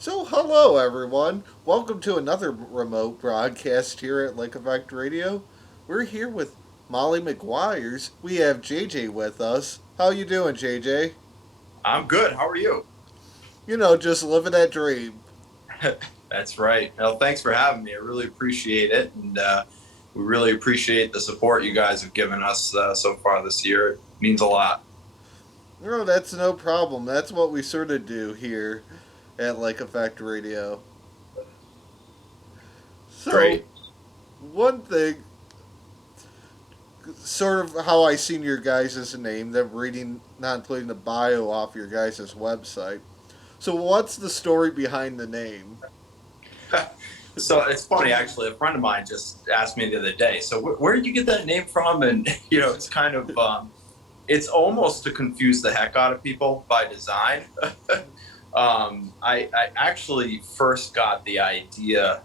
So, hello everyone. Welcome to another remote broadcast here at Lake Effect Radio. We're here with Molly Maguires. We have JJ with us. How you doing, JJ? I'm good. How are you? Just living that dream. That's right. Well, thanks for having me. I really appreciate it. And we really appreciate the support you guys have given us so far this year. It means a lot. No, that's no problem. That's what we sort of do here at Lake Effect Radio. So, Great. one thing, sort of how I seen your guys' name, them reading, not including the bio off your guys' website. So, what's the story behind the name? So it's funny, actually. A friend of mine just asked me the other day, so where did you get that name from? And, it's kind of, it's almost to confuse the heck out of people by design. I actually first got the idea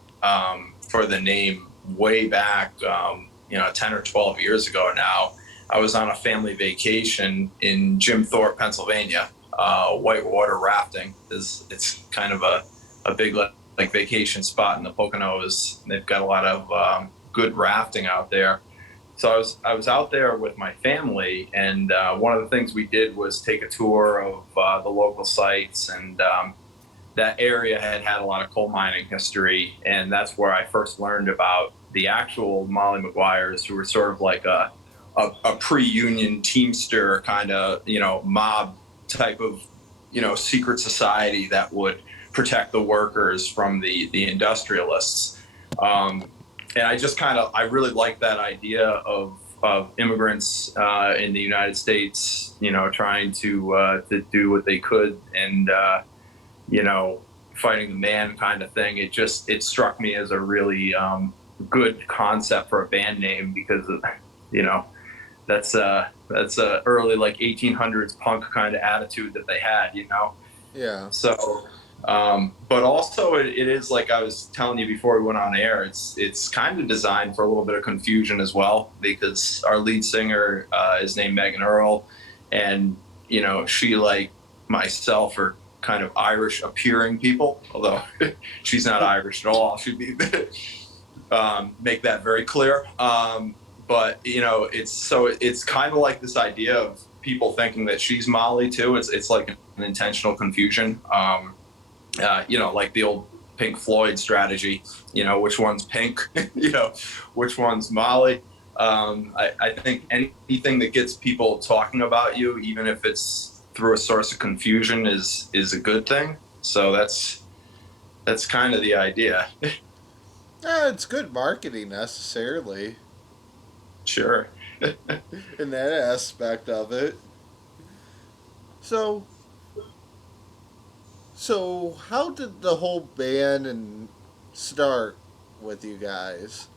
for the name way back, 10 or 12 years ago now. I was on a family vacation in Jim Thorpe, Pennsylvania. Whitewater rafting it's kind of a big like vacation spot in the Poconos. They've got a lot of good rafting out there. So I was out there with my family, and one of the things we did was take a tour of the local sites, and that area had a lot of coal mining history, and that's where I first learned about the actual Molly Maguires, who were sort of like a pre-union teamster kind of mob type of secret society that would protect the workers from the industrialists. Um, and I just I really like that idea of immigrants in the United States, trying to do what they could, and you know, fighting the man kind of thing. It struck me as a really good concept for a band name, because you know that's a early like 1800s punk kind of attitude that they had. Yeah. So, but also it is, like I was telling you before we went on air, it's kind of designed for a little bit of confusion as well, because our lead singer is named Megan Earl, and she, like myself, are kind of Irish appearing people, although she's not Irish at all. She'd be make that very clear. But it's kind of like this idea of people thinking that she's Molly too. It's like an intentional confusion. Like the old Pink Floyd strategy. Which one's Pink? Which one's Molly? I think anything that gets people talking about you, even if it's through a source of confusion, is a good thing. So that's kind of the idea. It's good marketing necessarily Sure. in that aspect of it. So, so how did the whole band and start with you guys?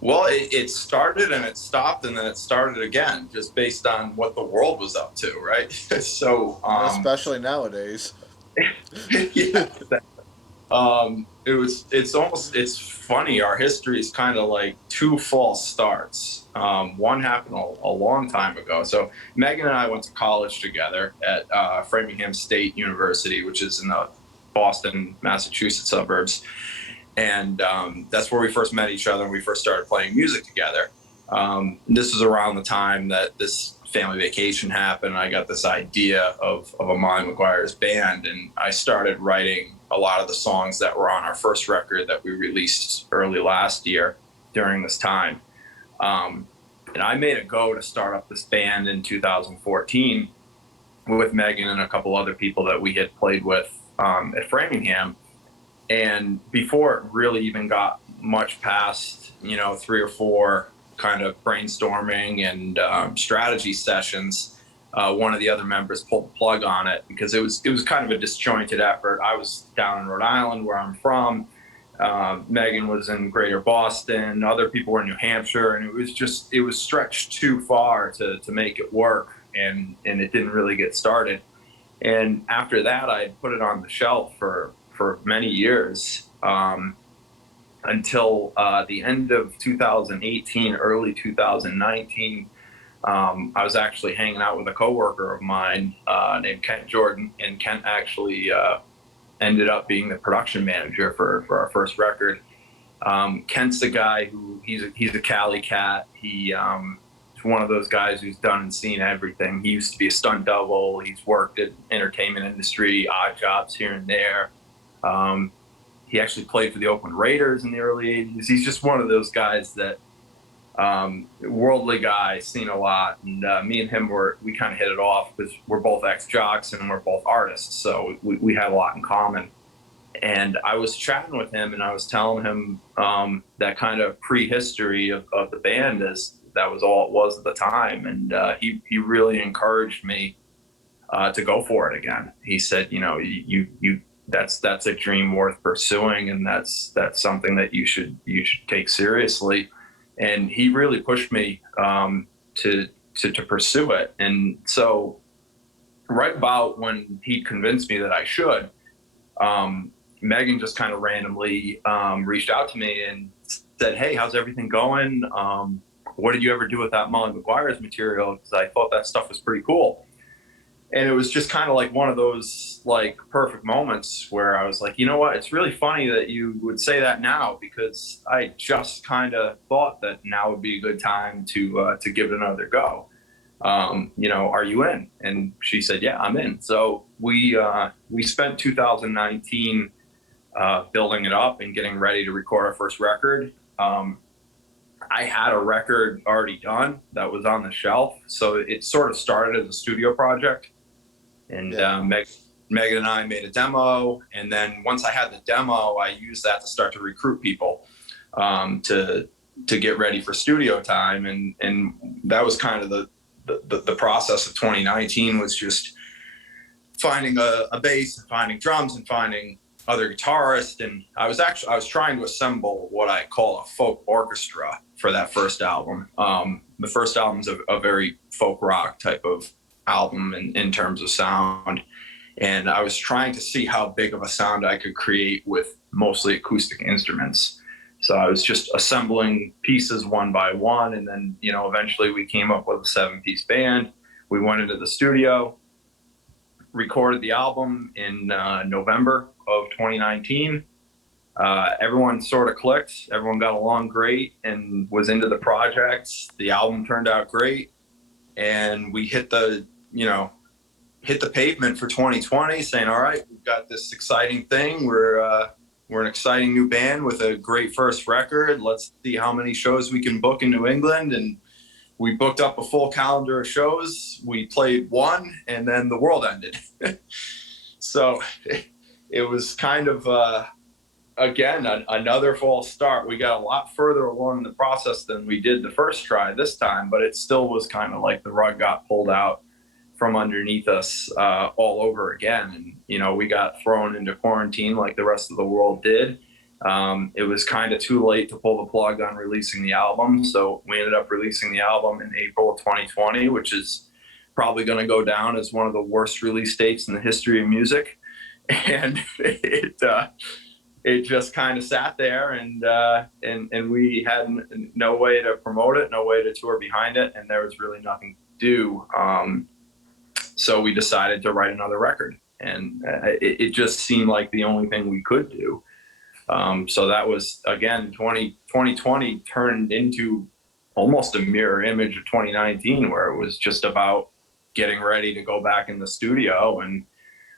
Well, it started and it stopped, and then it started again, just based on what the world was up to, right? So, Especially nowadays. yeah, it's funny. Our history is kind of like two false starts. One happened a long time ago. So Megan and I went to college together at Framingham State University, which is in the Boston, Massachusetts suburbs, and that's where we first met each other and we first started playing music together. This was around the time that this family vacation happened. I got this idea of a Molly Maguires band, and I started writing a lot of the songs that were on our first record that we released early last year during this time. Um, and I made a go to start up this band in 2014 with Megan and a couple other people that we had played with at Framingham. And before it really even got much past, three or four kind of brainstorming and strategy sessions, one of the other members pulled the plug on it, because it was kind of a disjointed effort. I was down in Rhode Island, where I'm from. Megan was in Greater Boston. Other people were in New Hampshire, and it was stretched too far to make it work, and it didn't really get started. And after that, I put it on the shelf for many years, until the end of 2018, early 2019. I was actually hanging out with a coworker of mine named Kent Jordan, and Kent actually ended up being the production manager for our first record. Kent's the guy who he's a Cali cat. He's one of those guys who's done and seen everything. He used to be a stunt double. He's worked in entertainment industry, odd jobs here and there. He actually played for the Oakland Raiders in the early '80s. He's just one of those guys that worldly guy, seen a lot. And me and him we kind of hit it off because we're both ex-jocks and we're both artists, so we had a lot in common. And I was chatting with him and I was telling him that kind of prehistory of the band, is that was all it was at the time. And he really encouraged me to go for it again. He said, you that's a dream worth pursuing, and that's something that you should take seriously. And he really pushed me to pursue it. And so right about when he convinced me that I should, Megan just kind of randomly reached out to me and said, "Hey, how's everything going? What did you ever do with that Molly Maguires material? Because I thought that stuff was pretty cool." And it was just kind of like one of those like perfect moments where I was like, you know what? It's really funny that you would say that now, because I just kind of thought that now would be a good time to give it another go. Are you in? And she said, yeah, I'm in. So we spent 2019 building it up and getting ready to record our first record. I had a record already done that was on the shelf, so it sort of started as a studio project. And Megan and I made a demo, and then once I had the demo, I used that to start to recruit people to get ready for studio time. And that was kind of the process of 2019, was just finding a bass and finding drums and finding other guitarists. And I was trying to assemble what I call a folk orchestra for that first album. The first album's a very folk rock type of album in terms of sound. And I was trying to see how big of a sound I could create with mostly acoustic instruments. So I was just assembling pieces one by one. And then, eventually we came up with a 7-piece band. We went into the studio, recorded the album in November of 2019. Everyone sort of clicked. Everyone got along great and was into the project. The album turned out great. And we hit the pavement for 2020, saying, all right, we've got this exciting thing. We're an exciting new band with a great first record. Let's see how many shows we can book in New England. And we booked up a full calendar of shows. We played one, and then the world ended. So it was kind of, again, another false start. We got a lot further along in the process than we did the first try this time, but it still was kind of like the rug got pulled out from underneath us all over again. And, we got thrown into quarantine like the rest of the world did. It was kind of too late to pull the plug on releasing the album. So we ended up releasing the album in April of 2020, which is probably going to go down as one of the worst release dates in the history of music. And it just kind of sat there, and we had no way to promote it, no way to tour behind it. And there was really nothing to do. So we decided to write another record, and it just seemed like the only thing we could do. So that was, again, 2020 turned into almost a mirror image of 2019, where it was just about getting ready to go back in the studio. And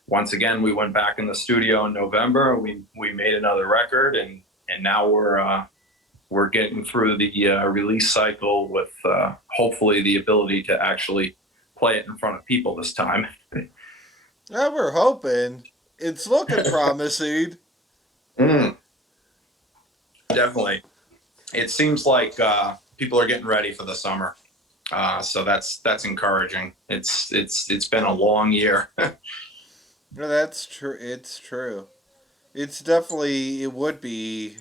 once again, we went back in the studio in November. We made another record, and now we're getting through the release cycle with hopefully the ability to actually play it in front of people this time. Yeah, we're hoping. It's looking promising. Definitely. It seems like people are getting ready for the summer. So that's encouraging. It's been a long year. No, that's true. It's true. It's definitely, it would be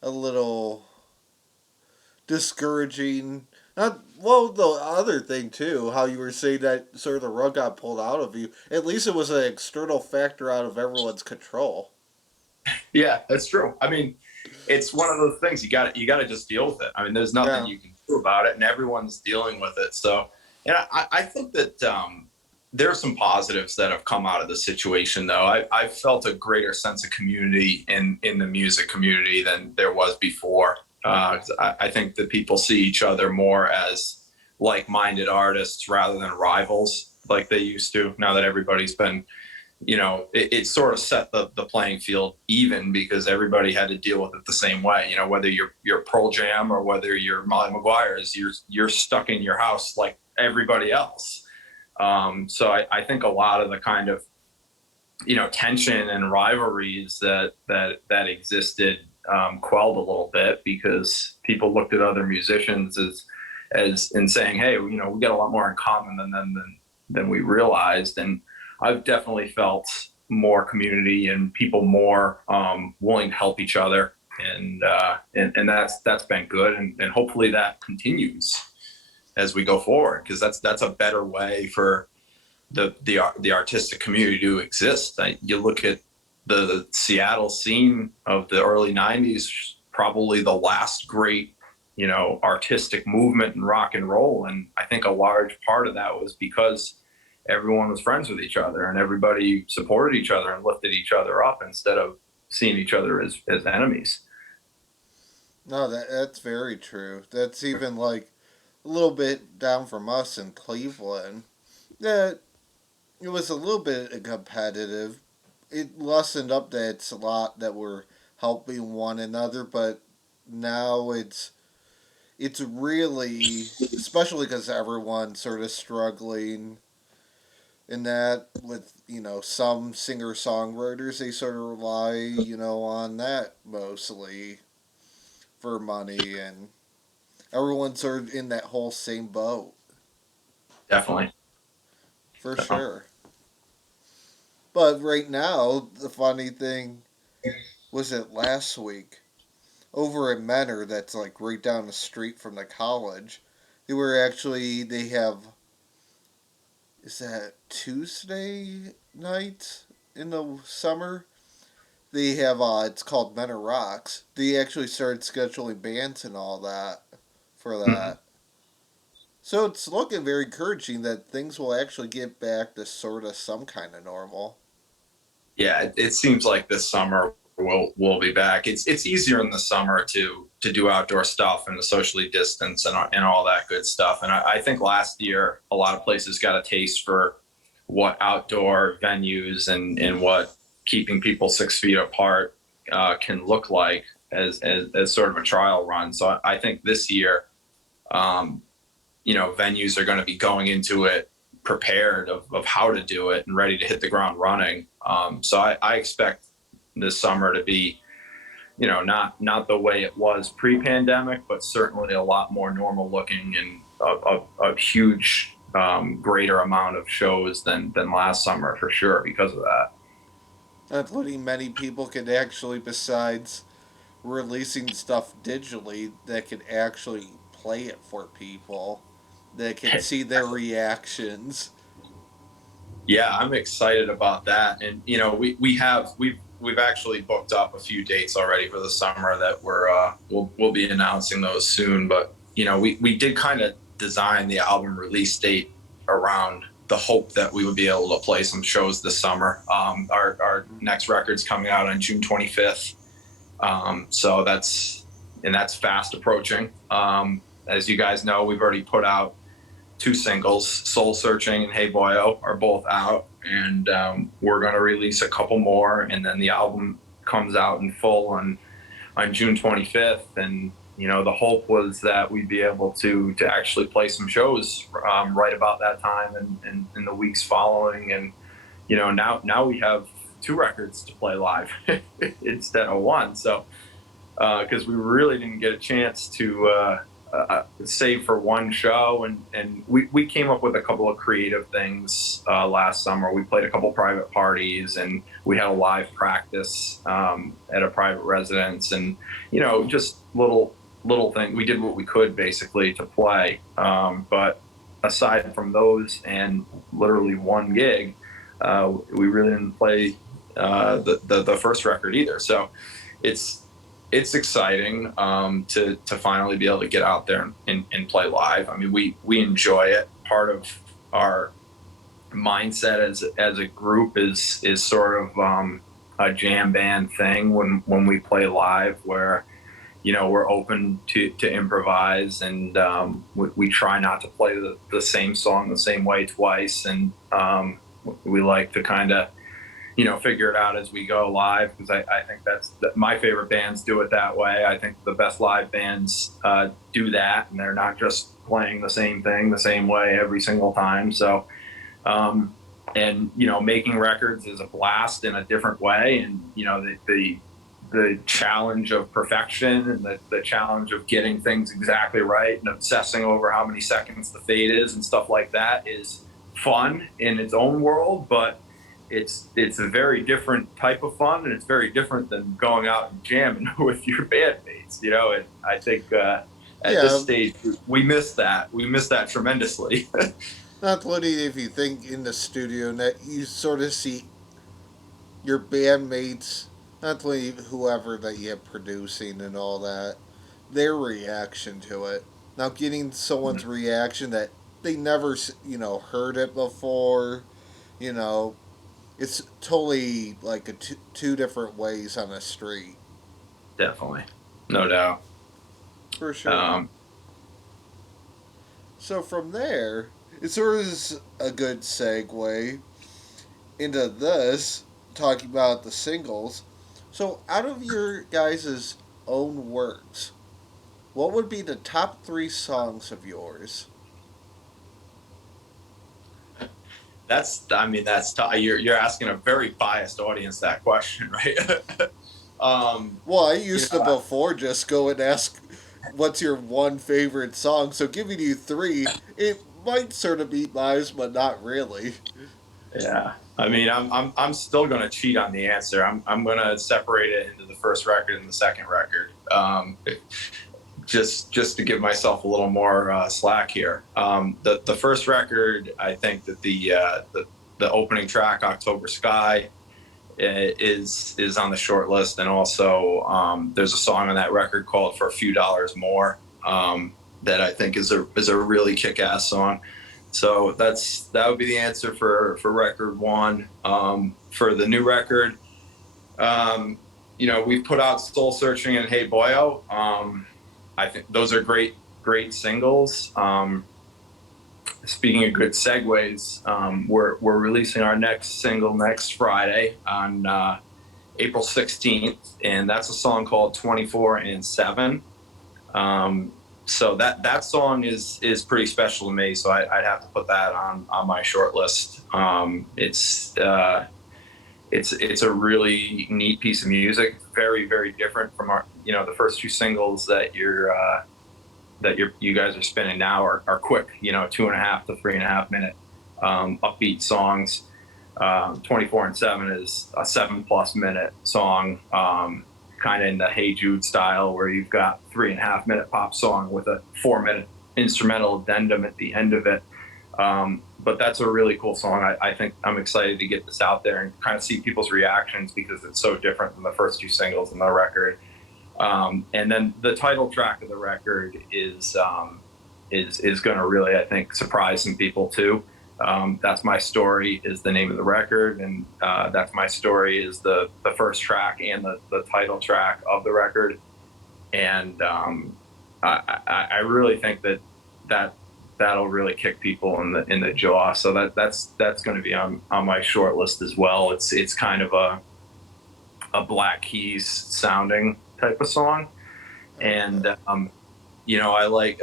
a little discouraging. Not well. The other thing too, how you were saying that sort of the rug got pulled out of you. At least it was an external factor out of everyone's control. Yeah, that's true. I mean, it's one of those things you got to just deal with it. I mean, there's nothing you can do about it, and everyone's dealing with it. So, and I think that There are some positives that have come out of the situation, though. I've felt a greater sense of community in the music community than there was before. I think that people see each other more as like-minded artists rather than rivals like they used to. Now that everybody's been, it sort of set the playing field even because everybody had to deal with it the same way. Whether you're Pearl Jam or whether you're Molly Maguires, you're stuck in your house like everybody else. So I think a lot of the kind of tension and rivalries that existed quelled a little bit because people looked at other musicians as in saying, hey, we got a lot more in common than we realized. And I've definitely felt more community and people more willing to help each other, and that's been good, and hopefully that continues as we go forward, because that's a better way for the artistic community to exist. You look at the Seattle scene of the early '90s, probably the last great artistic movement in rock and roll, and I think a large part of that was because everyone was friends with each other and everybody supported each other and lifted each other up instead of seeing each other as enemies. No, that's very true. That's even like a little bit down from us in Cleveland. Yeah, it was a little bit competitive. It lessened up that it's a lot that we're helping one another, but now it's really, especially because everyone's sort of struggling in that with some singer songwriters, they sort of rely on that mostly for money, and everyone's sort of in that whole same boat Definitely. for So, sure. But right now, the funny thing was that last week over at Menor, that's like right down the street from the college, they have, is that Tuesday night in the summer? They have it's called Menor Rocks. They actually started scheduling bands and all that for mhm. that. So it's looking very encouraging that things will actually get back to sort of some kind of normal. Yeah, it seems like this summer we'll be back. It's easier in the summer to do outdoor stuff and to socially distance and all that good stuff. And I think last year a lot of places got a taste for what outdoor venues and what keeping people 6 feet apart can look like as sort of a trial run. So I think this year, um, venues are going to be going into it prepared of how to do it and ready to hit the ground running. So I expect this summer to be, not the way it was pre-pandemic, but certainly a lot more normal looking and a huge greater amount of shows than last summer for sure because of that. Including many people could actually, besides releasing stuff digitally, that could actually play it for people, that could see their reactions. Yeah, I'm excited about that. And we've actually booked up a few dates already for the summer that we'll be announcing those soon. But we did kind of design the album release date around the hope that we would be able to play some shows this summer. Our next record's coming out on June 25th. So that's fast approaching. As you guys know, we've already put out two singles, Soul Searching and Hey Boyo, are both out, and we're going to release a couple more, and then the album comes out in full on June 25th. And the hope was that we'd be able to actually play some shows right about that time and in the weeks following. And now we have two records to play live instead of one. So because we really didn't get a chance to save for one show, and we came up with a couple of creative things last summer. We played a couple private parties, and we had a live practice at a private residence, and just little thing. We did what we could basically to play, but aside from those and literally one gig, we really didn't play the first record either. So it's it's exciting to finally be able to get out there and play live. I mean, we enjoy it. Part of our mindset as a group is sort of a jam band thing when we play live, where we're open to improvise, and we try not to play the same song the same way twice, and we like to kind of figure it out as we go live, because I think that my favorite bands do it that way. I think the best live bands do that, and they're not just playing the same thing the same way every single time. So and making records is a blast in a different way, and the challenge of perfection, and the challenge of getting things exactly right and obsessing over how many seconds the fade is and stuff like that is fun in its own world, but it's a very different type of fun, and it's very different than going out and jamming with your bandmates, and I think at this Yeah, stage we miss that. We miss that tremendously. not only if you think in the studio that you sort of see your bandmates, not only whoever that you have producing and all that, their reaction to it. Now, getting someone's reaction that they never, heard it before, you know, it's totally like two different ways on a street. Definitely, no doubt. For sure. um, So from there, it sort of is a good segue into this, talking about the singles. So, out of your guys' own works, what would be the top three songs of yours? you're asking a very biased audience that question, right? um, Well, I you used to know, before just go and ask, what's your one favorite song? So, giving you three, it might sort of beat mine, but not really. yeah. I mean, I'm still going to cheat on the answer. I'm going to separate it into the first record and the second record, just to give myself a little more slack here. The first record, I think that the opening track, October Sky, is on the short list, and also there's a song on that record called For a Few Dollars More, that I think is a really kick-ass song. So that would be the answer for record one. For the new record, we've put out Soul Searching and Hey Boyo. I think those are great singles. Speaking of good segues, we're releasing our next single next Friday on April 16th, and that's a song called 24 and 7. So that song is pretty special to me. So I'd have to put that on my short list. It's a really neat piece of music. It's very, very different from our the first two singles you guys are spinning now are quick, 2.5 to 3.5 minute upbeat songs. 24 and 7 is a 7+ minute song, kind of in the Hey Jude style, where you've got 3.5 minute pop song with a 4 minute instrumental addendum at the end of it. But that's a really cool song. I think I'm excited to get this out there and kind of see people's reactions, because it's so different than the first two singles in the record. And then the title track of the record is going to really, I think, surprise some people too. That's My Story is the name of the record, and That's My Story is the first track and the title track of the record. And I really think that'll really kick people in the jaw. So that's going to be on my short list as well. It's kind of a Black Keys sounding type of song, and I like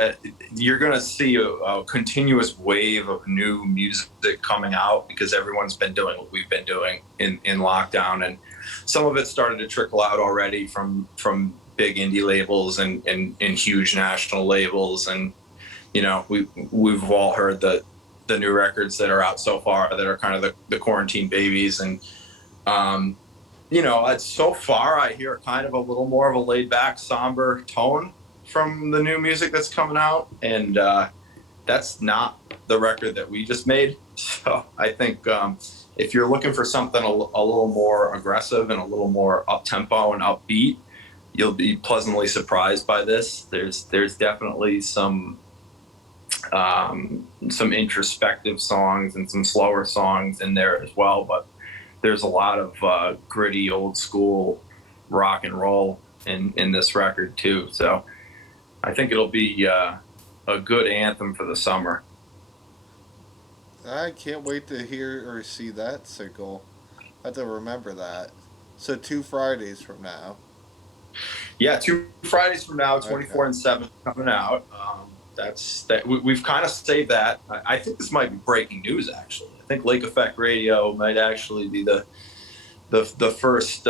you're gonna see a continuous wave of new music coming out, because everyone's been doing what we've been doing in lockdown, and some of it started to trickle out already from big indie labels and huge national labels, and we've all heard the new records that are out so far that are kind of the quarantine babies, and so far I hear kind of a little more of a laid back, somber tone from the new music that's coming out. And that's not the record that we just made. So I think if you're looking for something a little more aggressive and a little more up tempo and upbeat, you'll be pleasantly surprised by this. There's definitely some some introspective songs and some slower songs in there as well. But there's a lot of gritty, old school rock and roll in this record too. So I think it'll be a good anthem for the summer. I can't wait to hear or see that single. I have to remember that. So 2 Fridays from now. Yeah, 2 Fridays from now, Okay. 24 and 7 coming out. That's that. We've kind of saved that. I think this might be breaking news. Actually, I think Lake Effect Radio might actually be the first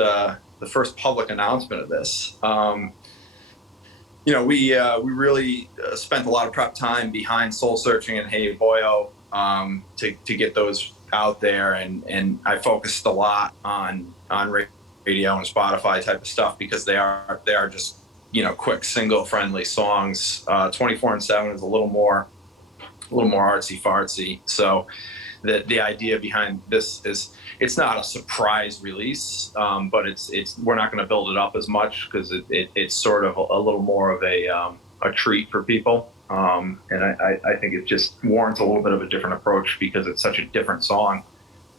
public announcement of this. We really spent a lot of prep time behind Soul Searching and Hey Boyo to get those out there, and I focused a lot on radio and Spotify type of stuff because they are just quick single friendly songs. 24 and 7 is a little more artsy fartsy. So the idea behind this is it's not a surprise release, but it's we're not going to build it up as much because it's sort of a little more of a treat for people. And I think it just warrants a little bit of a different approach because it's such a different song.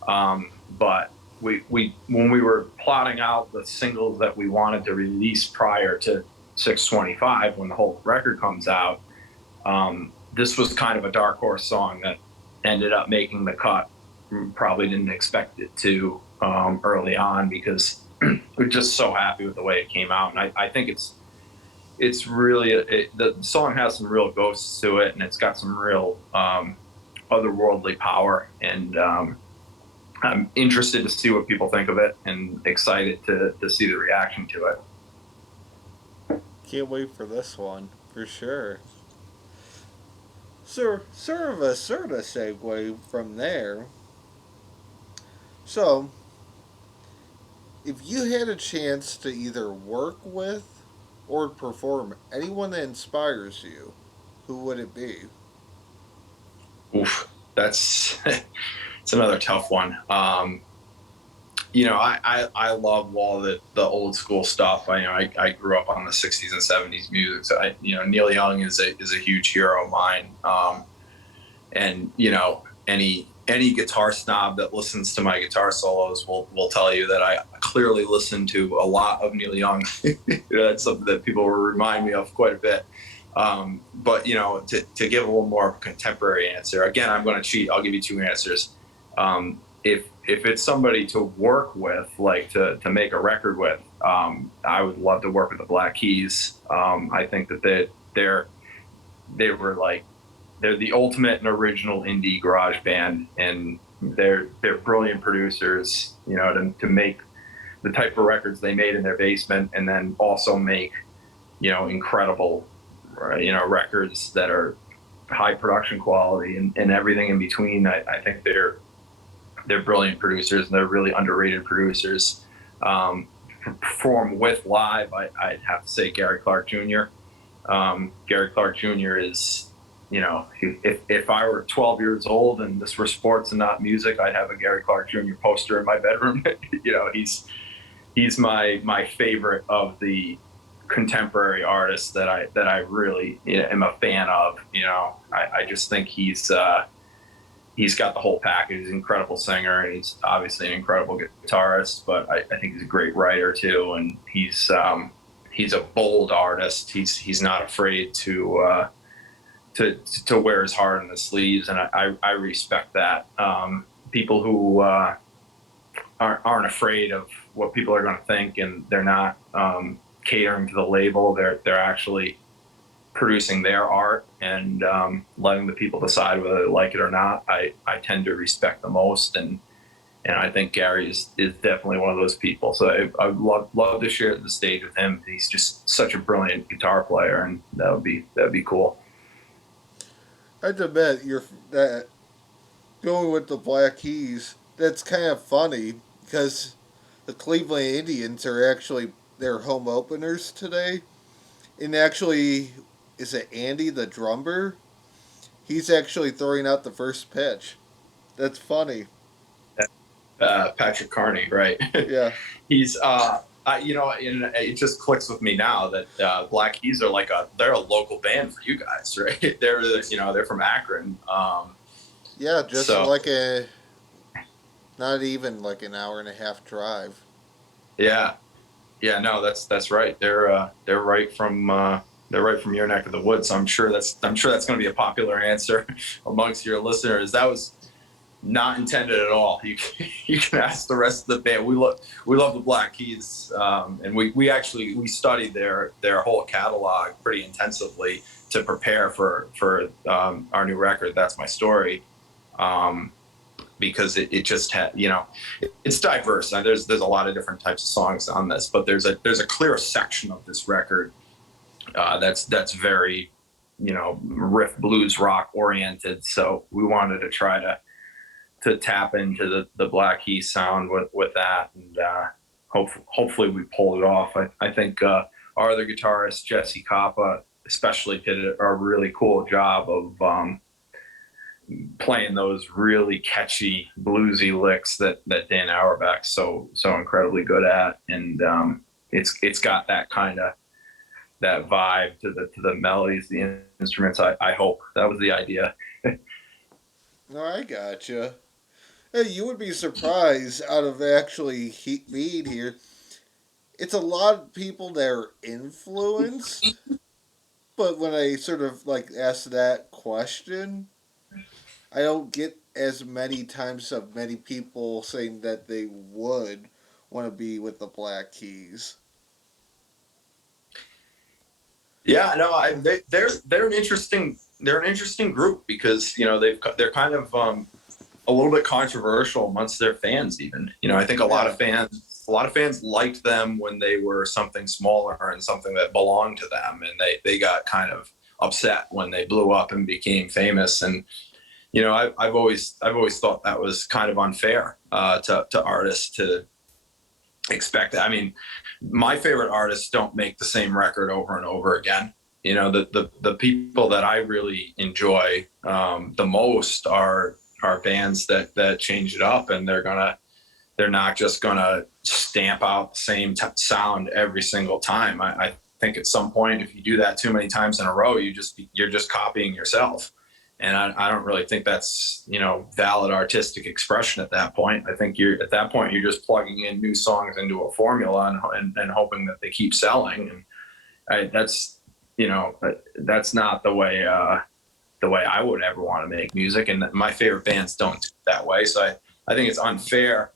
But we when we were plotting out the singles that we wanted to release prior to 625 when the whole record comes out, this was kind of a dark horse song that ended up making the cut. Probably didn't expect it to early on because we're just so happy with the way it came out, and I think it's really the song has some real ghosts to it, and it's got some real otherworldly power, and I'm interested to see what people think of it, and excited to see the reaction to it. Can't wait for this one, for sure. Sort of segue from there. So, if you had a chance to either work with or perform anyone that inspires you, who would it be? Oof, that's it's another tough one. I love all the old school stuff. I grew up on the '60s and '70s music, so Neil Young is a huge hero of mine. And any guitar snob that listens to my guitar solos will tell you that I clearly listen to a lot of Neil Young. That's something that people will remind me of quite a bit. But to give a little more of a contemporary answer, again, I'm going to cheat. I'll give you two answers. If it's somebody to work with, like to make a record with, I would love to work with the Black Keys. I think that they were like they're the ultimate and original indie garage band, and they're brilliant producers. To make the type of records they made in their basement, and then also make incredible records that are high production quality and everything in between. I think they're brilliant producers, and they're really underrated producers. Perform with live, I'd have to say Gary Clark Jr. Gary Clark Jr. is, if I were 12 years old and this were sports and not music, I'd have a Gary Clark Jr. poster in my bedroom. He's my favorite of the contemporary artists that I really am a fan of. I just think he's got the whole package. He's an incredible singer, and he's obviously an incredible guitarist. But I think he's a great writer too, and he's a bold artist. He's not afraid to wear his heart on his sleeves, and I respect that. People who aren't afraid of what people are going to think, and they're not catering to the label. They're actually producing their art and letting the people decide whether they like it or not. I tend to respect the most, and I think Gary is definitely one of those people. So I would love to share the stage with him. He's just such a brilliant guitar player, and that'd be cool. I have to admit, you're that going with the Black Keys. That's kind of funny because the Cleveland Indians are actually their home openers today, and actually, is it Andy the drummer? He's actually throwing out the first pitch. That's funny. Patrick Carney, right? Yeah. He's And it just clicks with me now that Black Keys are they're a local band for you guys, right? They're from Akron. Yeah, just So like a not even like an hour and a half drive. yeah, yeah, no, that's right. They're right from your neck of the woods. So I'm sure that's going to be a popular answer amongst your listeners. That was not intended at all. You can ask the rest of the band. We love the Black Keys, and we actually we studied their whole catalog pretty intensively to prepare for our new record. That's my story, because it just had it's diverse. There's a lot of different types of songs on this, but there's a clear section of this record that's very riff blues rock oriented. So we wanted to try to tap into the Black Keys sound with that, and hopefully we pulled it off. I think our other guitarist Jesse Coppa especially did a really cool job of playing those really catchy bluesy licks that Dan Auerbach's so incredibly good at, and it's got that kind of that vibe to the melodies, the instruments. I hope that was the idea. No, I gotcha. Hey, you would be surprised out of actually being here. It's a lot of people that are influenced, but when I sort of like ask that question, I don't get as many times of many people saying that they would want to be with the Black Keys. Yeah, no, they're an interesting group because they're kind of a little bit controversial amongst their fans. Even I think Yeah. a lot of fans liked them when they were something smaller and something that belonged to them, and they got kind of upset when they blew up and became famous. And I've always thought that was kind of unfair to artists to expect that. I mean, my favorite artists don't make the same record over and over again. The people that I really enjoy the most are bands that change it up, and they're not just gonna stamp out the same sound every single time. I think at some point, if you do that too many times in a row, you're just copying yourself. And I don't really think that's valid artistic expression at that point. I think at that point you're just plugging in new songs into a formula and hoping that they keep selling. And that's not the way I would ever want to make music. And my favorite bands don't do it that way. So I think it's unfair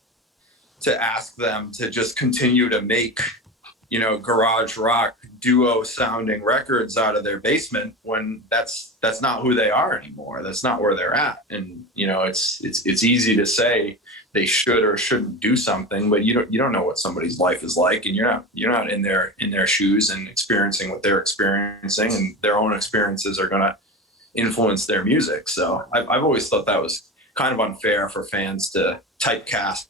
to ask them to just continue to make garage rock duo sounding records out of their basement when that's not who they are anymore. That's not where they're at. And it's easy to say they should or shouldn't do something, but you don't know what somebody's life is like, and you're not in their shoes and experiencing what they're experiencing, and their own experiences are going to influence their music. So I've always thought that was kind of unfair for fans to typecast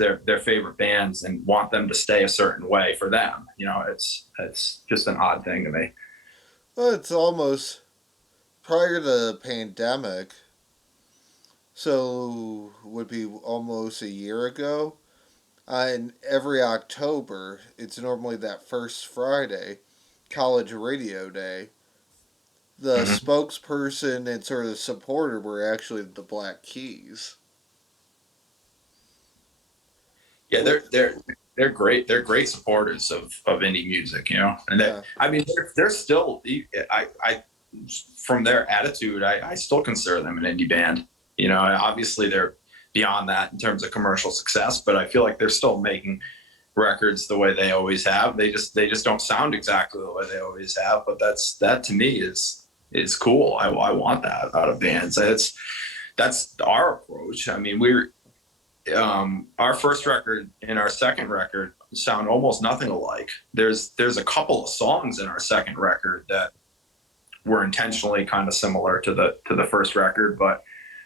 their favorite bands and want them to stay a certain way for them. It's just an odd thing to me. Well, it's almost prior to the pandemic, so would be almost a year ago. And every October, it's normally that first Friday, College Radio Day. The Mm-hmm. spokesperson and sort of supporter were actually the Black Keys. Yeah, What? they're great. They're great supporters of indie music, and that Yeah. I mean they're still I from their attitude, I still consider them an indie band. Obviously they're beyond that in terms of commercial success, but I feel like they're still making records the way they always have. They just don't sound exactly the way they always have, but that to me is cool. I want that out of bands. That's our approach. I mean, our first record and our second record sound almost nothing alike. There's a couple of songs in our second record that were intentionally kind of similar to the first record, but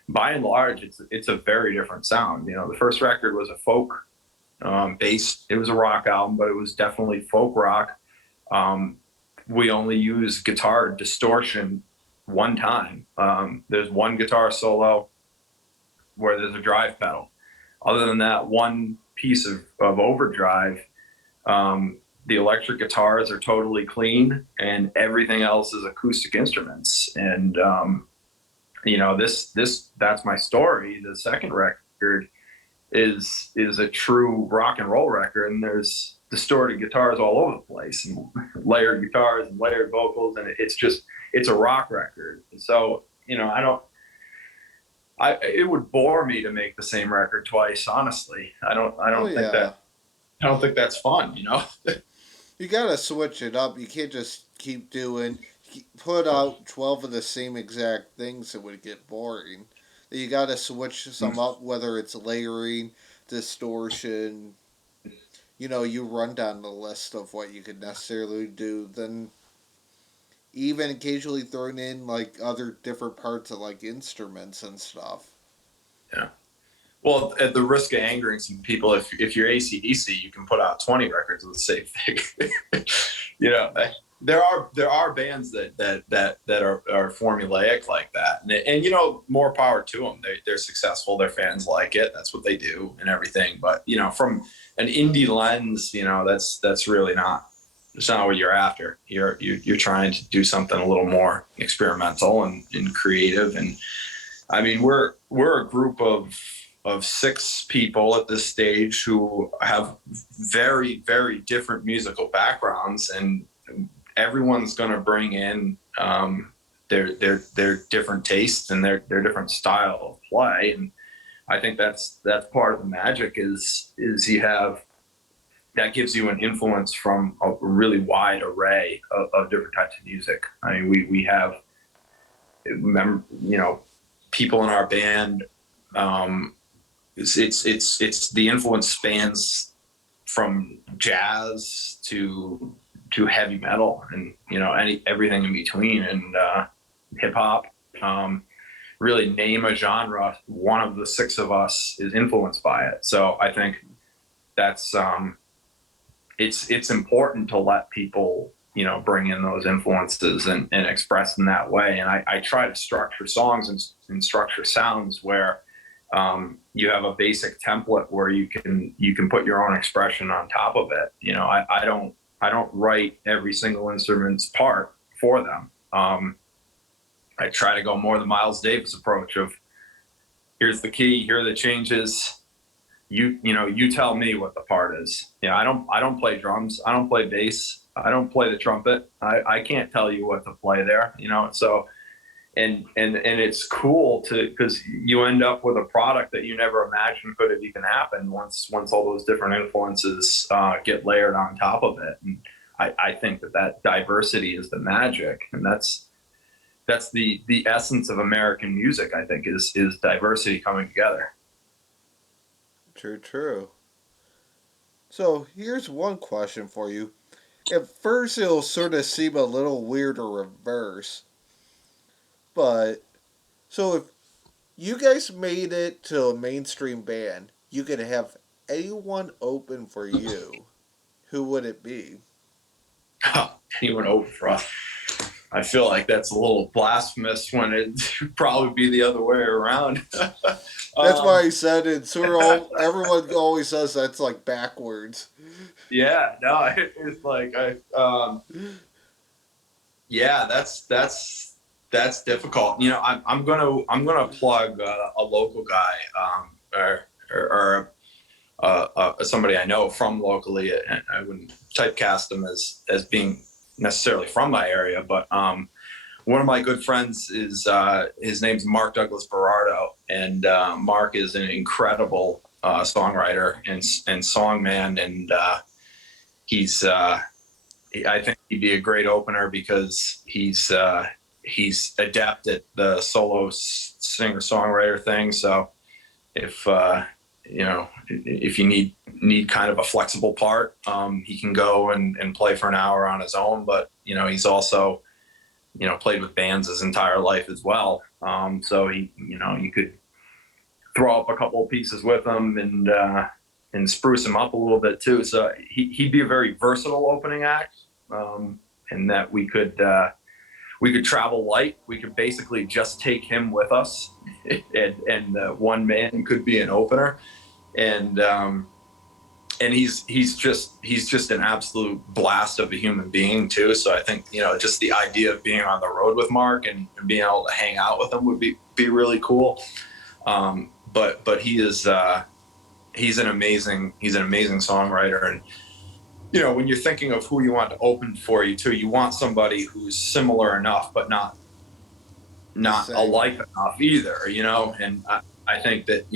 by and large, it's a very different sound. The first record was a folk based. It was a rock album, but it was definitely folk rock. We only use guitar distortion one time. There's one guitar solo where there's a drive pedal. Other than that, one piece of overdrive, The electric guitars are totally clean, and everything else is acoustic instruments. And this that's my story. The second record is a true rock and roll record, and there's distorted guitars all over the place, and layered guitars and layered vocals, and it's a rock record. So I don't. It would bore me to make the same record twice. Honestly, I don't. I Oh don't think yeah, that. I don't think that's fun. you gotta switch it up. You can't just keep doing put out 12 of the same exact things. It would get boring. You gotta switch some up, whether it's layering, distortion. You run down the list of what you could necessarily do. Then even occasionally throwing in like other different parts of like instruments and stuff. Yeah. Well, at the risk of angering some people, if you're AC/DC, you can put out 20 records of the same thing. you know, there are bands that are formulaic like that, and more power to them. They're successful. Their fans like it. That's what they do and everything. But from an indie lens, that's really not. It's not what you're after. You're trying to do something a little more experimental and creative. And I mean, we're a group of six people at this stage who have very, very different musical backgrounds, and everyone's going to bring in their different tastes and their different style of play. And I think that's part of the magic is you have that gives you an influence from a really wide array of different types of music. I mean, we have people in our band. It's the influence spans from jazz to heavy metal, and everything in between, and hip hop. Really name a genre, one of the six of us is influenced by it. So I think that's it's important to let people bring in those influences and express in that way. And I try to structure songs and structure sounds where you have a basic template where you can put your own expression on top of it. I don't write every single instrument's part for them. I try to go more the Miles Davis approach of here's the key, here are the changes. You tell me what the part is. I don't play drums. I don't play bass. I don't play the trumpet. I can't tell you what to play there. So and it's cool because you end up with a product that you never imagined could have even happened once all those different influences get layered on top of it. And I think that diversity is the magic, and that's the essence of American music. I think is diversity coming together. True, true. So here's one question for you. At first, it'll sort of seem a little weird or reverse, but so if you guys made it to a mainstream band, you could have anyone open for you. Who would it be? Anyone over for us? I feel like that's a little blasphemous when it should probably be the other way around. That's why I said it. Everyone always says that's like backwards. Yeah, no, it's like yeah, that's difficult. I'm gonna plug a local guy, or somebody I know from locally, and I wouldn't typecast him as being necessarily from my area, but one of my good friends is his name's Mark Douglas Berardo, and Mark is an incredible songwriter and songman, and he's I think he'd be a great opener because he's adept at the solo singer songwriter thing. So if if you need kind of a flexible part, he can go and play for an hour on his own. But he's also played with bands his entire life as well. So you could throw up a couple of pieces with him and spruce him up a little bit too. So he'd be a very versatile opening act, and that we could travel light. We could basically just take him with us, and one man could be an opener. And and he's just an absolute blast of a human being too. So I think, just the idea of being on the road with Mark and being able to hang out with him would be really cool. But he is he's an amazing songwriter. And when you're thinking of who you want to open for you too, you want somebody who's similar enough but not alike enough either. And I think that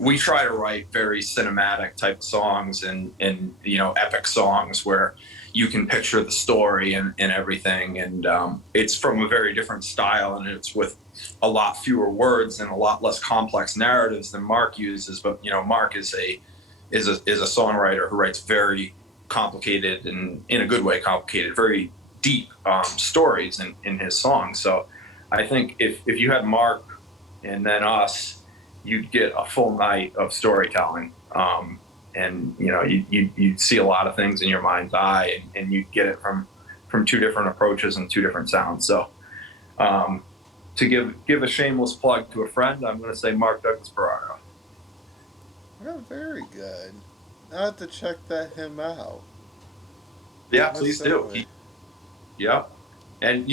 we try to write very cinematic type songs and epic songs where you can picture the story and everything. And it's from a very different style, and it's with a lot fewer words and a lot less complex narratives than Mark uses. But Mark is a songwriter who writes very complicated, and in a good way complicated, very deep stories in his songs. So I think if you had Mark and then us, you'd get a full night of storytelling. And you'd see a lot of things in your mind's eye, and you'd get it from two different approaches and two different sounds. So to give a shameless plug to a friend, I'm going to say Mark Douglas Berardo. Oh, very good. I have to check him out. Yeah, Most please do. certainly. Yeah, and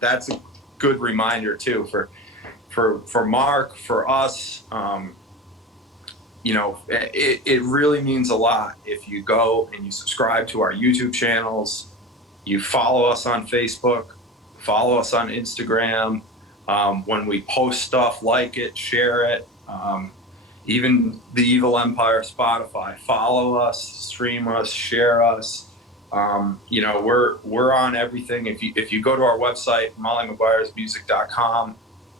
that's a good reminder too for Mark, for us. It really means a lot if you go and you subscribe to our YouTube channels, you follow us on Facebook, follow us on Instagram. When we post stuff, like it, share it. Even the Evil Empire Spotify, follow us, stream us, share us. We're on everything. If you go to our website, mollymaguiresmusic.com,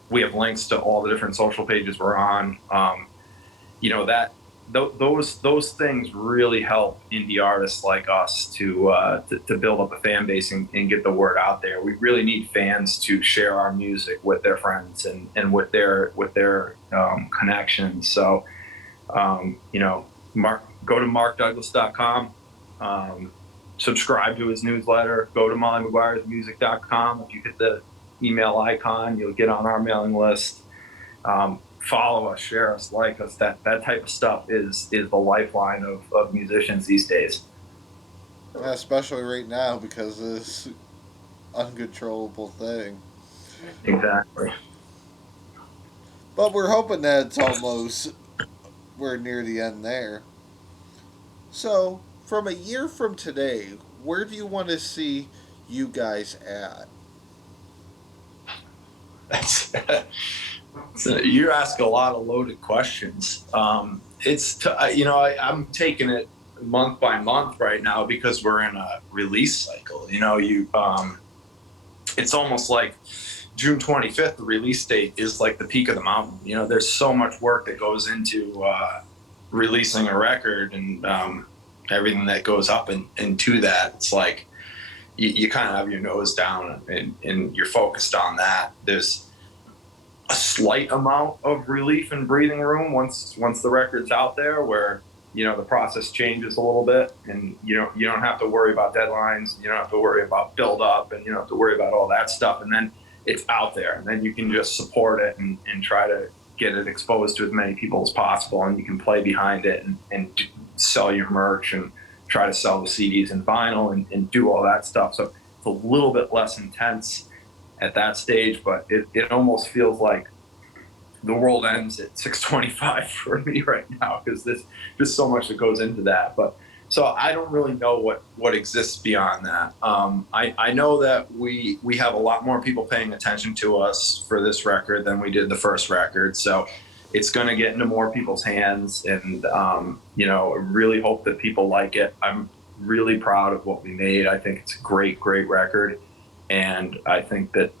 we have links to all the different social pages we're on. Those things really help indie artists like us to build up a fan base and get the word out there. We really need fans to share our music with their friends and with their connections. So, go to markdouglas.com, subscribe to his newsletter, go to mollymaguiresmusic.com. If you hit the email icon, you'll get on our mailing list. Follow us, share us, like us. That type of stuff is the lifeline of musicians these days. Especially right now because of this uncontrollable thing. Exactly. But we're hoping that it's almost we're near the end there. So, from a year from today, where do you want to see you guys at? You ask a lot of loaded questions. I'm taking it month by month right now because we're in a release cycle. It's almost like June 25th, the release date is like the peak of the mountain. There's so much work that goes into releasing a record, and everything that goes up into that. It's like you kind of have your nose down and you're focused on that. There's a slight amount of relief and breathing room once the record's out there, where the process changes a little bit, and you don't have to worry about deadlines, you don't have to worry about build up, and you don't have to worry about all that stuff. And then it's out there, and then you can just support it and try to get it exposed to as many people as possible, and you can play behind it and sell your merch and try to sell the CDs and vinyl and do all that stuff. So it's a little bit less intense at that stage, but it almost feels like the world ends at 6:25 for me right now, because there's just so much that goes into that. But so I don't really know what exists beyond that. I know that we have a lot more people paying attention to us for this record than we did the first record. So it's going to get into more people's hands, and really hope that people like it. I'm really proud of what we made. I think it's a great record, and I think that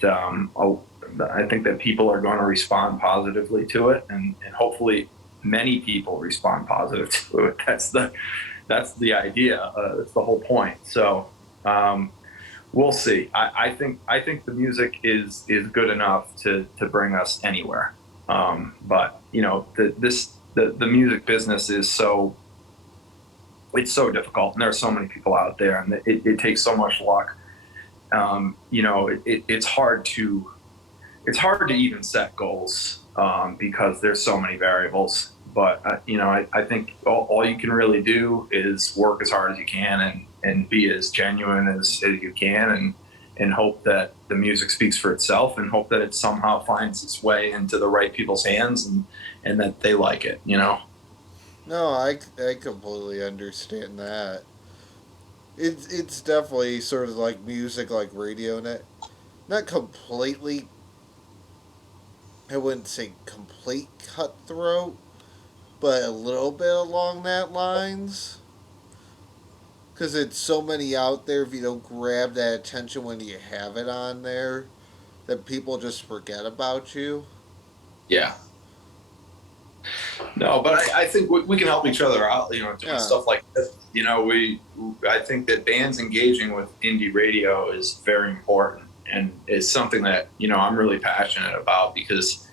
people are going to respond positively to it, and hopefully many people respond positive to it. That's the idea. That's the whole point. So we'll see. I think the music is good enough to bring us anywhere. But the music business is it's so difficult, and there are so many people out there, and it takes so much luck. It's hard to even set goals because there's so many variables. but I think all you can really do is work as hard as you can and be as genuine as you can and hope that the music speaks for itself and hope that it somehow finds its way into the right people's hands and that they like it, you know? No, I completely understand that. It's definitely sort of like music, like radio, not completely. I wouldn't say complete cutthroat, but a little bit along that lines. Because it's so many out there, if you don't grab that attention when you have it on there, that people just forget about you. Yeah. No, but I think we can help each other out, doing Yeah, stuff like this. I think that bands engaging with indie radio is very important and it's something that, I'm really passionate about because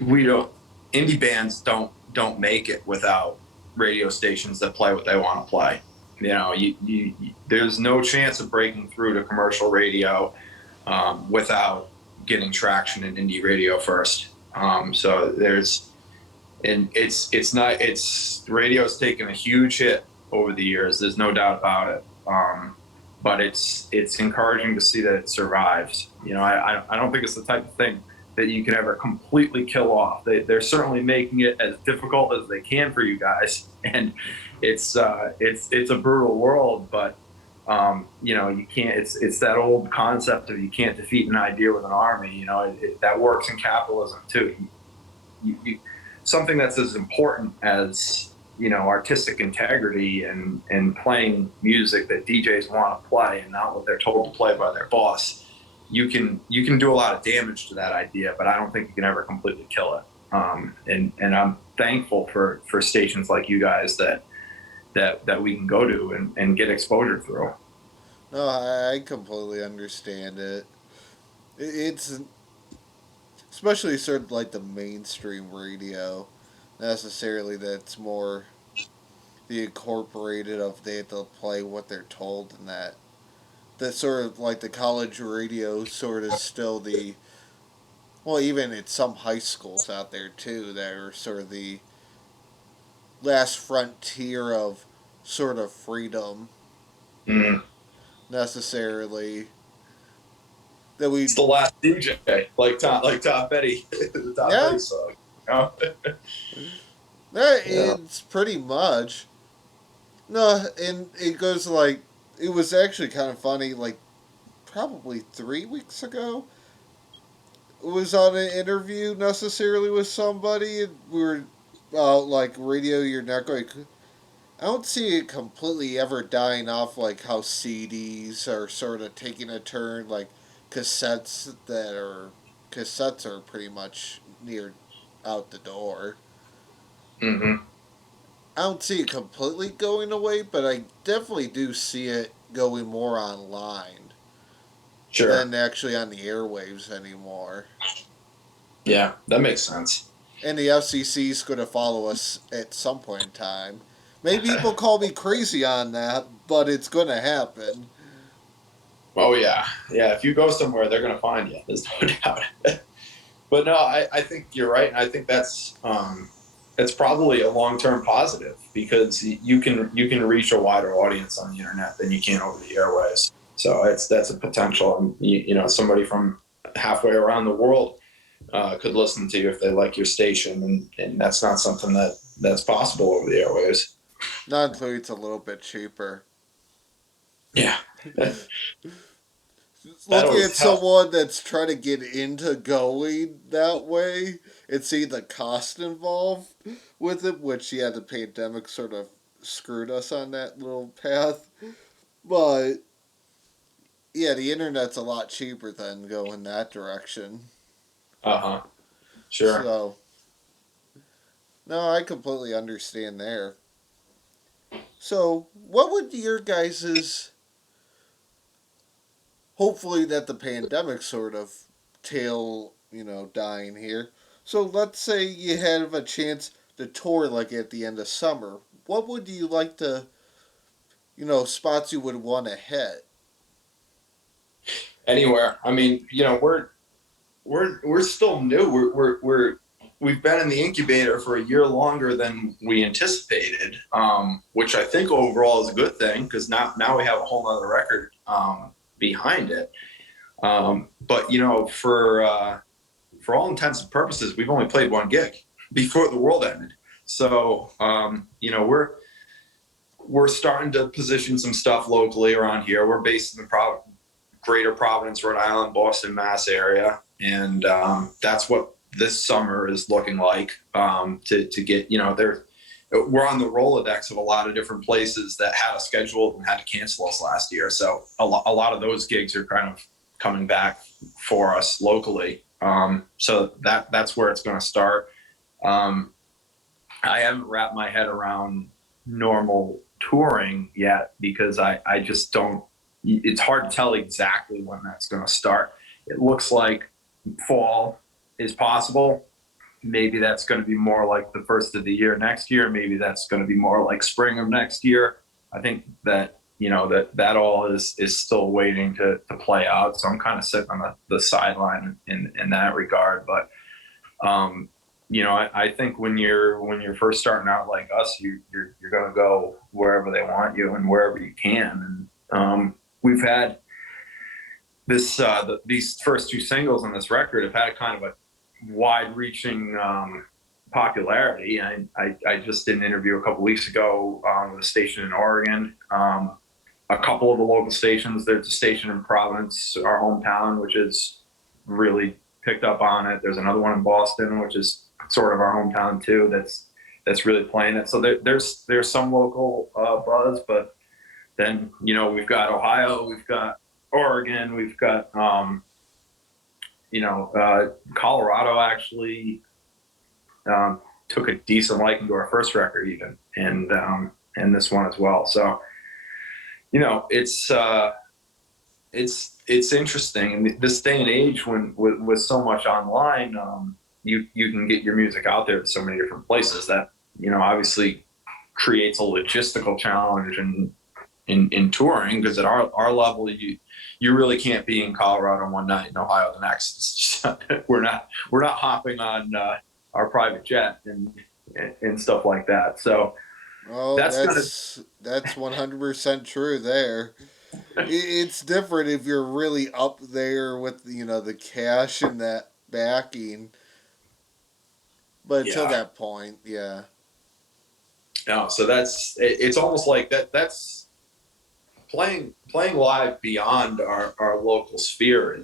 we don't, indie bands don't make it without radio stations that play what they want to play. There's no chance of breaking through to commercial radio without getting traction in indie radio first. So there's, and it's not it's radio's taken a huge hit over the years. There's no doubt about it. But it's encouraging to see that it survives. I don't think it's the type of thing that you can ever completely kill off. They're certainly making it as difficult as they can for you guys, and it's a brutal world. But you can't. It's that old concept of you can't defeat an idea with an army. That works in capitalism too. Something that's as important as artistic integrity and playing music that DJs want to play and not what they're told to play by their boss. You can do a lot of damage to that idea, but I don't think you can ever completely kill it. And I'm thankful for stations like you guys that we can go to and get exposure through. no, I completely understand it. It's especially sort of like the mainstream radio, necessarily that's more the incorporated of they have to play what they're told and that sort of like the college radio sort of still the well even at some high schools out there too that are sort of the last frontier of sort of freedom Mm. necessarily that we It's the last DJ, like Tom Petty, the Tom yeah Petty song. You know? Yeah. it's pretty much no and it goes like it was actually kind of funny like probably 3 weeks ago was on an interview necessarily with somebody and we were like radio you're not going I don't see it completely ever dying off like how CDs are sort of taking a turn like cassettes are pretty much near out the door. Hmm. I don't see it completely going away, but I definitely do see it going more online Sure. than actually on the airwaves anymore. Yeah, that makes sense. And the FCC is going to follow us at some point in time. Maybe people call me crazy on that, but it's going to happen. Oh yeah, yeah. If you go somewhere, they're gonna find you. There's no doubt. But no, I think you're right, and I think that's probably a long term positive because you can reach a wider audience on the internet than you can over the airways. So that's a potential. And somebody from halfway around the world could listen to you if they like your station, and that's not something that's possible over the airwaves. Not until it's a little bit cheaper. Yeah, that Looking always at helps. someone that's trying to get into going that way and see the cost involved with it, which yeah, the pandemic sort of screwed us on that little path. But yeah, the internet's a lot cheaper than going that direction. Uh huh. Sure. So no, I completely understand there. So what would your guys's hopefully that the pandemic sort of tail, dying here. So let's say you have a chance to tour like at the end of summer. What would you like to, spots you would want to hit? Anywhere. I mean, we're still new. We're we've been in the incubator for a year longer than we anticipated, which I think overall is a good thing because now we have a whole other record behind it. But for all intents and purposes, we've only played one gig before the world ended. So we're starting to position some stuff locally around here. We're based in the greater Providence, Rhode Island, Boston, Mass area, and that's what this summer is looking like. To get we're on the Rolodex of a lot of different places that had us scheduled and had to cancel us last year. So a lot of those gigs are kind of coming back for us locally. So that's where it's going to start. I haven't wrapped my head around normal touring yet because I just don't. It's hard to tell exactly when that's going to start. It looks like fall is possible. Maybe that's going to be more like the first of the year next year. Maybe that's going to be more like spring of next year. I think that that all is still waiting to play out. So I'm kind of sitting on the sideline in that regard. But I think when you're first starting out like us, you're going to go wherever they want you and wherever you can. And we've had these first two singles on this record have had kind of a wide-reaching popularity. I just did an interview a couple weeks ago with a station in Oregon. A couple of the local stations. There's a station in Providence, our hometown, which is really picked up on it. There's another one in Boston, which is sort of our hometown too. That's really playing it. So there's some local buzz, but then we've got Ohio, we've got Oregon, we've got Colorado actually took a decent liking to our first record even, and this one as well. So it's interesting in this day and age when with so much online, you can get your music out there to so many different places that obviously creates a logistical challenge in touring, because at our level you really can't be in Colorado one night and Ohio the next. It's just, we're not hopping on our private jet and stuff like that. So that's 100% true there. It's different if you're really up there with the cash and that backing, but until yeah. that point, yeah. No, so it's almost like that's playing live beyond our local sphere.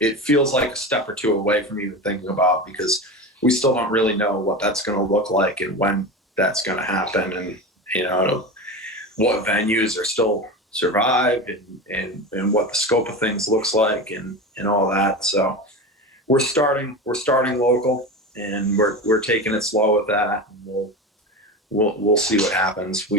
It feels like a step or two away from even thinking about, because we still don't really know what that's going to look like and when that's going to happen, and what venues are still survive and what the scope of things looks like and all that. So we're starting local, and we're taking it slow with that, and we'll see what happens.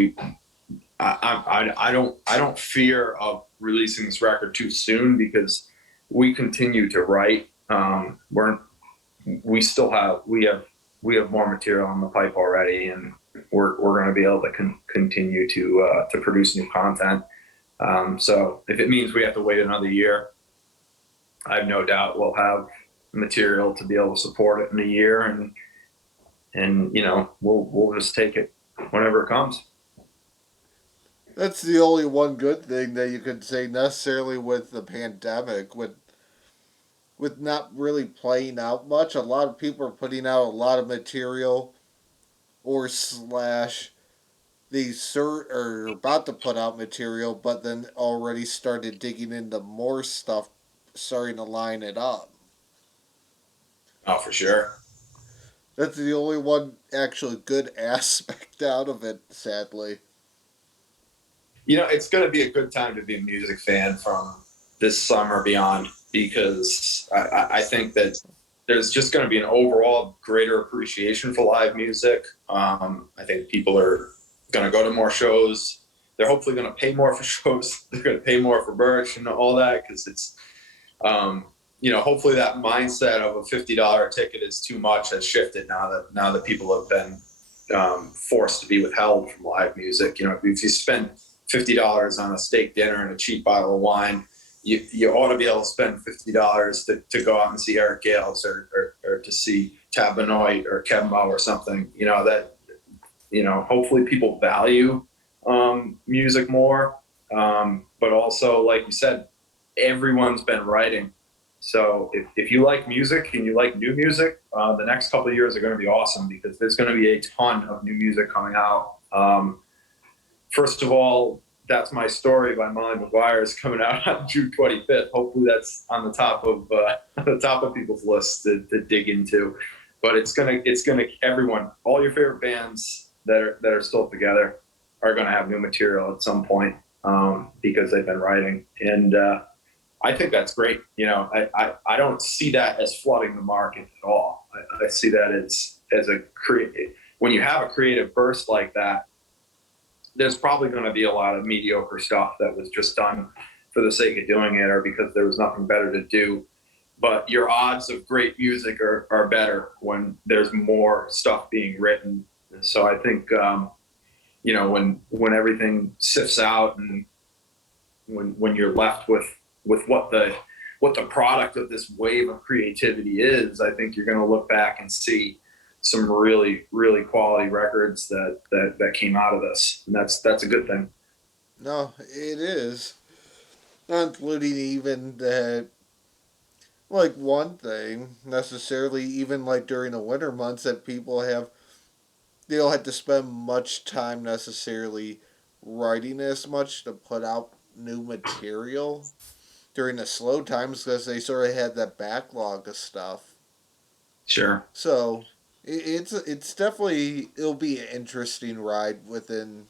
I don't fear of releasing this record too soon, because we continue to write. We have more material on the pipe already, and we're going to be able to continue to produce new content. So if it means we have to wait another year, I have no doubt we'll have material to be able to support it in a year, and we'll just take it whenever it comes. That's the only one good thing that you could say necessarily with the pandemic, with not really playing out much. A lot of people are putting out a lot of material, or slash are about to put out material, but then already started digging into more stuff, starting to line it up. Oh, for sure. That's the only one actually good aspect out of it, sadly. It's going to be a good time to be a music fan from this summer beyond, because I think that there's just going to be an overall greater appreciation for live music. I think people are going to go to more shows. They're hopefully going to pay more for shows. They're going to pay more for merch and all that, because it's, hopefully that mindset of a $50 ticket is too much has shifted now that people have been forced to be withheld from live music. If you spend $50 on a steak dinner and a cheap bottle of wine, you ought to be able to spend $50 to go out and see Eric Gales or to see Tabanoid or Kevmo or something, that, hopefully people value music more. But also, like you said, everyone's been writing. So if you like music and you like new music, the next couple of years are going to be awesome because there's going to be a ton of new music coming out. First of all, That's My Story by Molly Maguires coming out on June 25th. Hopefully that's on the top of on the top of people's lists to dig into. But it's gonna everyone, all your favorite bands that are still together are gonna have new material at some point because they've been writing. And I think that's great. I don't see that as flooding the market at all. I see that as a create when you have a creative burst like that, there's probably going to be a lot of mediocre stuff that was just done for the sake of doing it or because there was nothing better to do. But your odds of great music are better when there's more stuff being written. So I think, when everything sifts out and when you're left with what the product of this wave of creativity is, I think you're going to look back and see some really really quality records that came out of this, and that's a good thing. No, it is. Not including even that, like, one thing, necessarily, even like during the winter months, that they don't have to spend much time necessarily writing as much to put out new material during the slow times because they sort of had that backlog of stuff. Sure. So it's definitely, it'll be an interesting ride within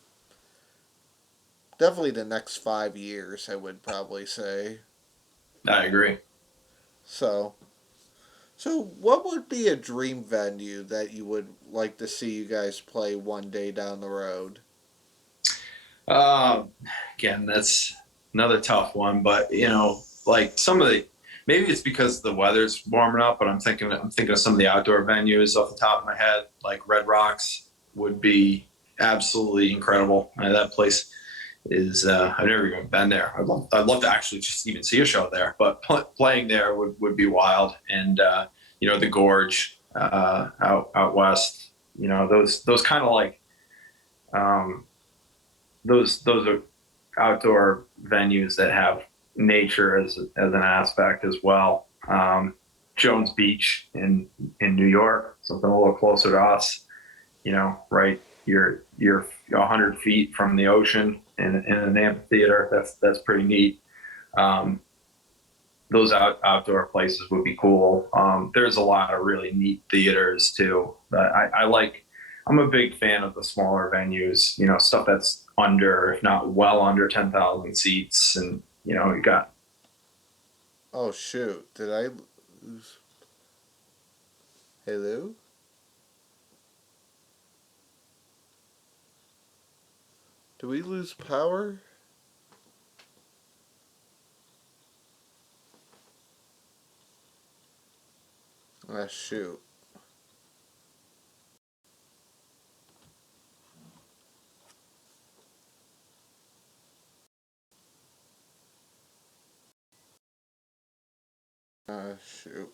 definitely the next 5 years. I would probably say. I agree. So what would be a dream venue that you would like to see you guys play one day down the road? um Again, that's another tough one, but like some of the maybe it's because the weather's warming up, but I'm thinking of some of the outdoor venues off the top of my head. Like Red Rocks would be absolutely incredible. That place is I've never even been there. I'd love to actually just even see a show there, but playing there would be wild. And the Gorge out west. Those kind of like um, those are outdoor venues that have nature as an aspect as well. Jones Beach in New York, something a little closer to us. Right, you're 100 feet from the ocean in an amphitheater. That's pretty neat. Um, those outdoor places would be cool. There's a lot of really neat theaters too. I like. I'm a big fan of the smaller venues. Stuff that's under, if not well under, 10,000 seats, and you got. Oh shoot! Did I lose? Hello? Do we lose power? Ah shoot! Ah shoot!